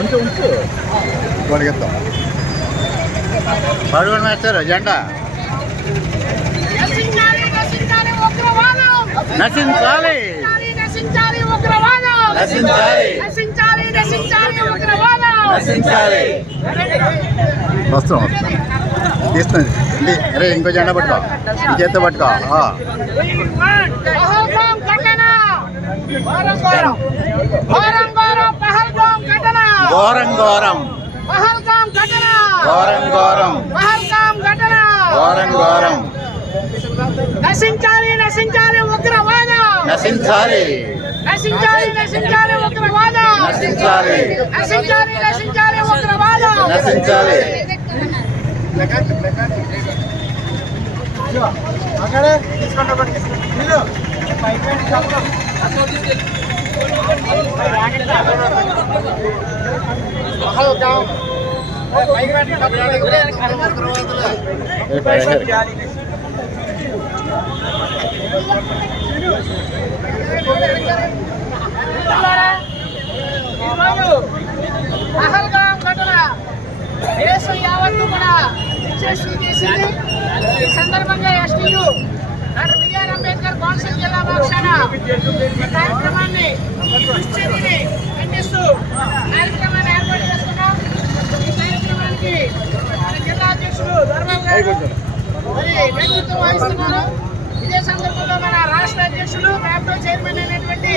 ఉంచు ఉంచు. కొనిగిద్దాం పడుకొని వేస్తారు జెండా. నశించాలి నశించాలి ఉగ్రవాదం. నశించాలి. నశించాలి ఉగ్రవాదం. నశించాలి. నశించాలి నశించాలి ఉగ్రవాదం. నశించాలి. వస్తున్నాం తీస్తుంది అరే ఇంకో జెండా పట్టుకో. ఈ చేత్తో పట్టుకో. ఘోరం ఘోరం ఘోరం ఘోరం ఘోరం ఘోరం నశించాలి నశించాలి ఉగ్రవాదం. నశించాలి. నశించాలి నశించాలి ఉగ్రవాదం. నశించాలి. నశించాలి నశించాలి ఉగ్రవాదం. నశించాలి. పహల్గాం ఘటన దేశం యావత్తు కూడా విచ్చేసి చేసింది ఈ సందర్భంగా STU doctor BR Ambedkar Konaseema జిల్లా పక్షాన ఈ కార్యక్రమాన్ని దుశ్చర్యని ఖండిస్తూ కార్యక్రమాన్ని ఏర్పాటు చేసుకున్నాం ఈ కార్యక్రమానికి మన జిల్లా అధ్యక్షుడు ధర్మం గారు మరి నేతృత్వం వహిస్తున్నారు. ఇదే సందర్భంలో మన రాష్ట్ర అధ్యక్షులు మ్యాప్టో చైర్మన్ అయినటువంటి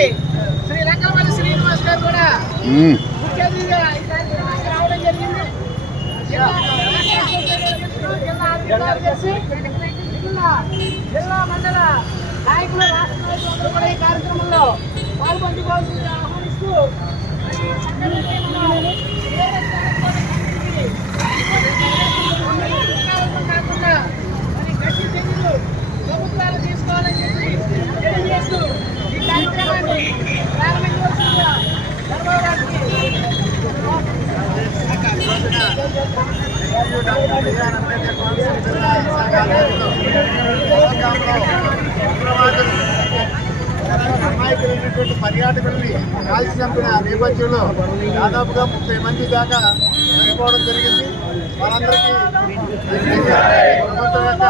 శ్రీ రంగవల్లి శ్రీనివాస్ గారు కూడా ఉమ్. ముఖ్య అతిథిగా ఈ కార్యక్రమానికి రావడం జరిగింది జిల్లా రాష్ట్ర అధ్యక్షులు, జిల్లా ఆర్థిక కార్యదర్శి, జిల్లా మండల నాయకులు రాష్ట్ర నాయకులు కూడా ఈ కార్యక్రమంలో పాల్పంచుకోవాల్సింది ఆహ్వానిస్తూ కాకుండా మరి గట్టి చర్యలు ప్రభుత్వాలు తీసుకోవాలని చెప్పి తెలియజేస్తూ ఈ కార్యక్రమాన్ని అమాయకులైనటువంటి పర్యాటకుల్ని కాల్చి చంపిన నేపథ్యంలో దాదాపుగా ముప్పై మంది దాకా చనిపోవడం జరిగింది వాళ్ళందరికీ ప్రభుత్వం యొక్క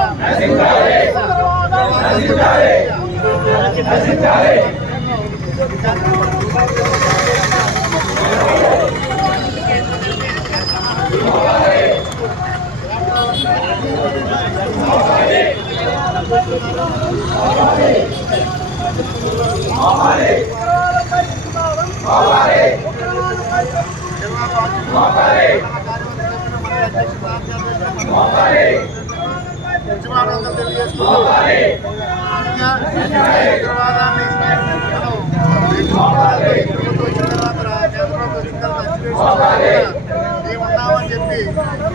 ఉగ్రవాదాన్ని మనం ప్రభుత్వం వచ్చిన తర్వాత రా- కేంద్ర ప్రభుత్వం వచ్చిన తర్వాత అణచివేసిన తర్వాత మేము ఉన్నామని చెప్పి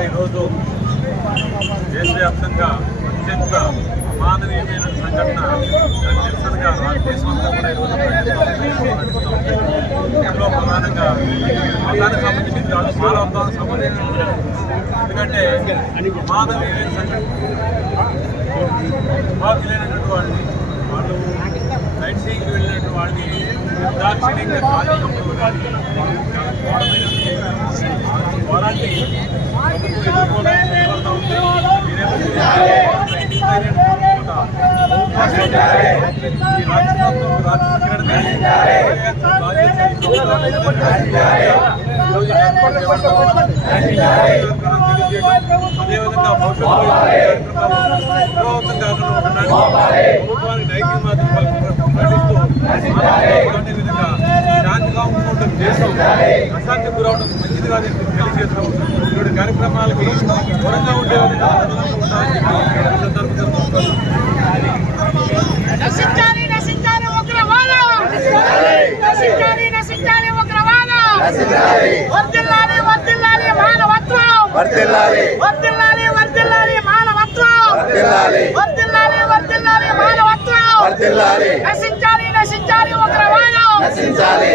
ఈరోజు దేశవ్యాప్తంగా అత్యంత అమానవీయమైన సంఘటన నిరసనగా దేశమంతా కూడా ఈరోజు ఇందులో ప్రధానంగా మతానికి సంబంధించింది కాదు మానవత్వానికి సంబంధించింది ఎందుకంటే అమానవీయమైన సంఘటన బాధ్యులైనటువంటి వాళ్ళని వాళ్ళు సైట్ సీయింగ్కి వెళ్ళినటువంటి వాళ్ళని నిర్దాక్షిణ్యంగా కాల్చి అదేవిధంగా భవిష్యత్తులో ప్రభుత్వానికి నైతిక మాత్రం శాంతిగా ఉండటం దేశం అశాంతి గురవడం మంచిది కాదని తెలియజేస్తాం ఇటువంటి కార్యక్రమాలకి దూరంగా ఉండే నశించాలి నశించాలి ఉగ్రవాదం! నశించాలి నశించాలి ఉగ్రవాదం! వర్దిల్లాలి వర్దిల్లాలి మానవత్వం! వర్తిల్లాలి వర్దిల్లాలి వర్దిల్లాలి మానవత్వం. వర్దిల్లాలి వర్దిల్లాలి వర్తిల్లాలి నశించాలి నశించాలి ఉగ్రవాదం. నశించాలి.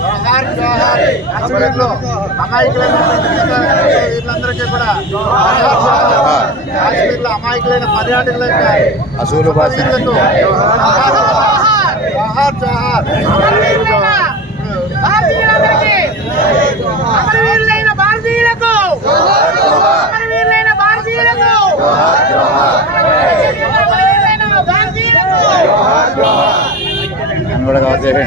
జోహార్ జోహార్. కాశ్మీర్లో అమాయకులైన వీళ్ళందరికీ కూడా. కాశ్మీర్లో అమాయకులైన పర్యాటకులైన అసూలు జోహార్ జోహార్. అని కూడా కవర్ చేయండి.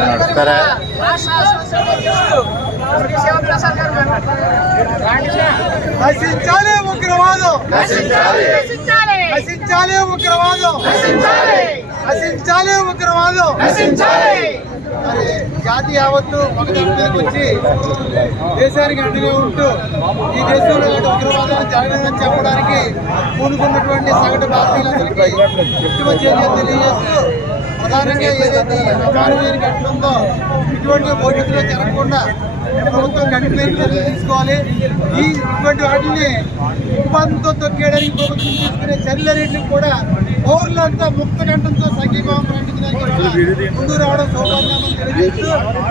నడుస్తారా నశించాలి ఉగ్రవాదం. నశించాలి. నశించాలి. నశించాలి ఉగ్రవాదం. నశించాలి. నశించాలి ఉగ్రవాదం. నశించాలి. జాతి యావత్తు ఒక దగ్గర వచ్చి దేశానికి అండగా ఉంటూ ఈ దేశంలో ఇలాంటి ఉగ్రవాదాన్ని జరగదని చెప్పడానికి పూనుకున్నటువంటి సగటు భారతీయులందరికీ ఇటువంటి తెలియజేస్తూ ప్రధానంగా ఏదైతే ఈ అమానవీయ ఘటన ఉందో ఇటువంటి పోటీలో జరగకుండా ప్రభుత్వం కఠినమైన తీసుకోవాలి. ఈ ఇటువంటి వాటిని ఉపాధితో తొక్కేయడానికి ప్రభుత్వం తీసుకునే చర్యలన్నింటినీ కూడా పౌరులంతా ముక్త కంఠంతో సంఘీభావం ప్రకటించడానికి ముందు రావడం సౌభాగ్యమని తెలియజేస్తూ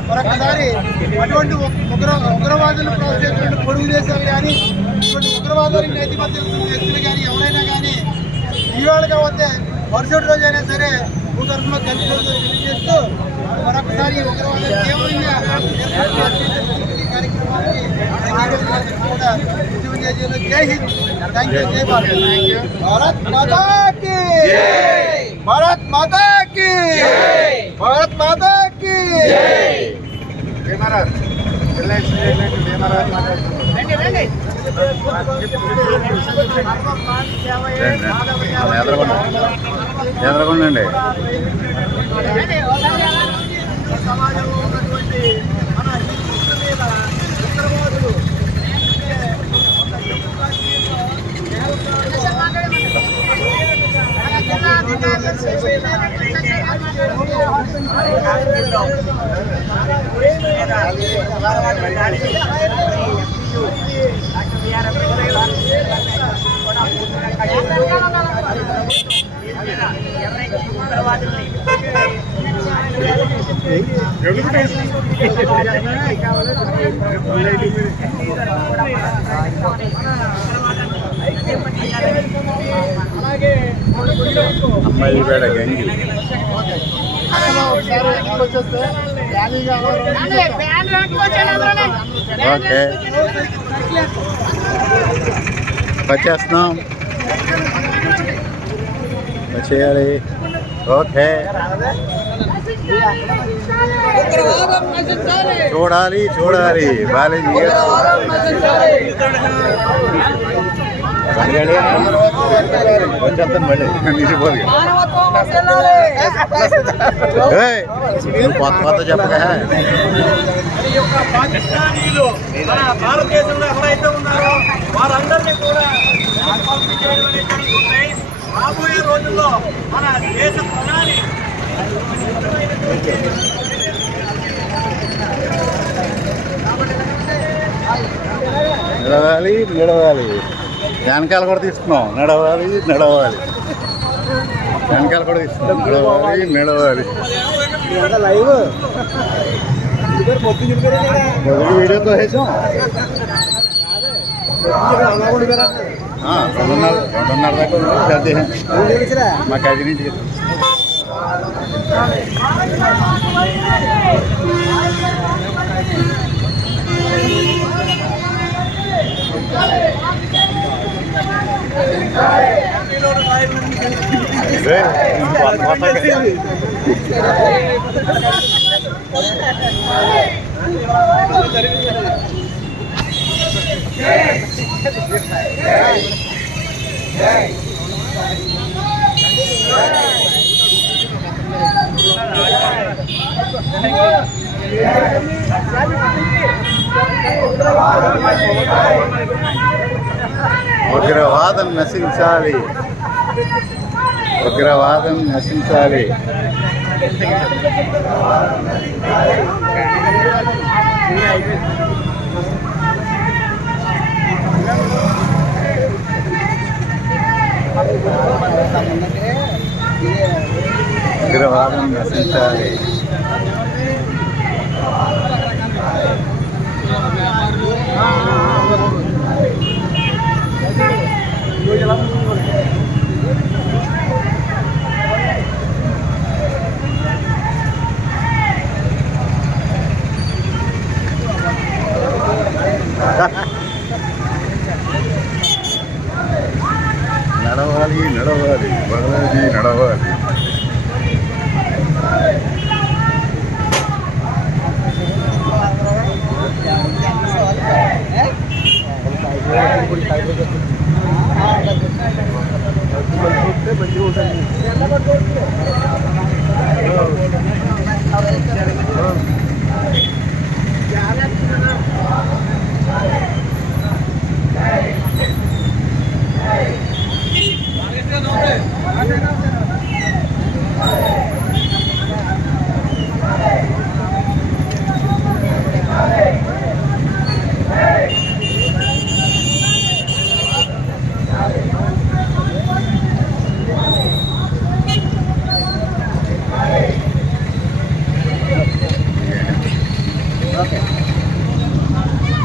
మరొకసారి అటువంటి ఉగ్ర ఉగ్రవాదులు ప్రోత్సహించినటువంటి పొరుగు దేశాలు కానీ ఇటువంటి ఉగ్రవాదానికి నైతికత వ్యక్తులు కానీ ఎవరైనా కానీ ఇవాళ కాకపోతే మరుసటి రోజైనా సరే భూగర్భంలో కలిసి తెలియజేస్తూ మరొకసారి ఈ తీవ్రంగా మీద ఇది విజయజీలు జై హింద్. థ్యాంక్ యూ జై భారత్. భారత్ మాతాకి. భారత్ మాతాకి. భారత్ మాతాకి. రాకి వచ్చాను అందులోనే ఓకే. వచ్చేస్తున్నాం. వచ్చేయాలి. ఓకే. చూడాలి చూడాలి. బాలేజీ వచ్చేస్తాను మళ్ళీ కొత్త కొత్త చెప్పగా పాకిస్తానీలు మన భారతదేశంలో ఎవరైతే ఉన్నారో వారందరినీ కూడా రాబోయే రోజుల్లో మన దేశ ప్రధాని నడవాలి. వెనకాల కూడా తీసుకున్నాం. నడవాలి నడవాలి. వెనకాల కూడా తీసుకున్నాం. నడవాలి నడవాలి. మొదటి వీడియోతో వేసాం ఆ, రెండున్నర రెండున్నర దాకా ఉంది. పెద్ద మా కజిన్ Yeah. ఉగ్రవాదం నశించాలి ఉగ్రవాదం నశించాలి ఉగ్రవాదం నశించాలి నడవాలి నడవాలి బాలాజీ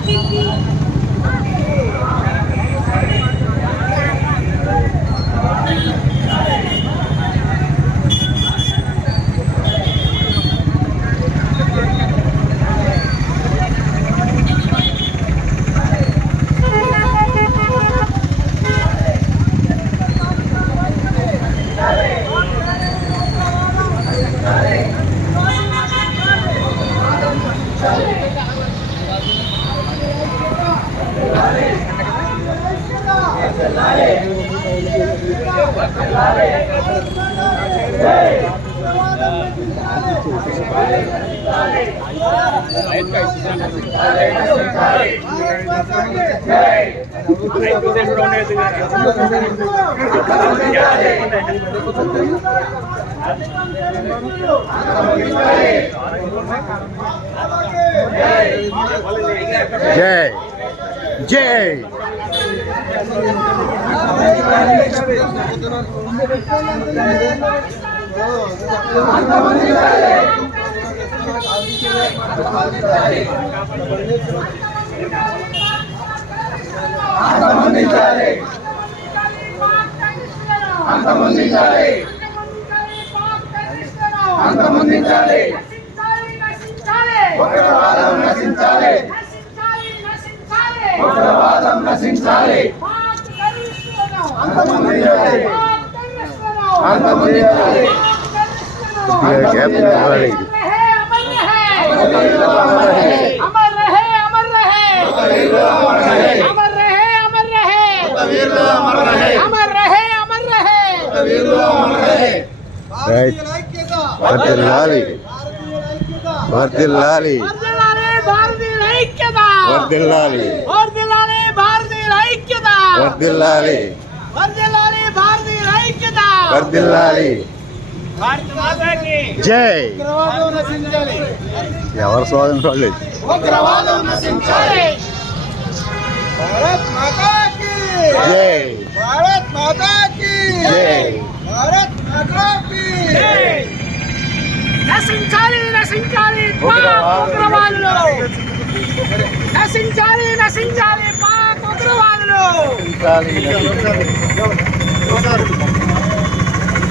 నడవాలి జై జై అంతమందించాలి. అంతమందించాలి ఉగ్రవాదం నశించాలి. ఉగ్రవాదం నశించాలి అంతమందించాలి. వర్దిల్లాలి వర్దిల్లాలి వర్దిల్లాలి వర్దిల్లాలి వర్దిల్లాలి భారతీయ ఐక్యత! వర్దిల్లాలి భారత మాతాకి జై. ఎవరు ఉగ్రవాదం నశించాలి. భారత్ మాతా నశించాలి నశించాలి. ఉగ్రవాదులు. నశించాలి నశించాలి పాక్ ఉగ్రవాదులు.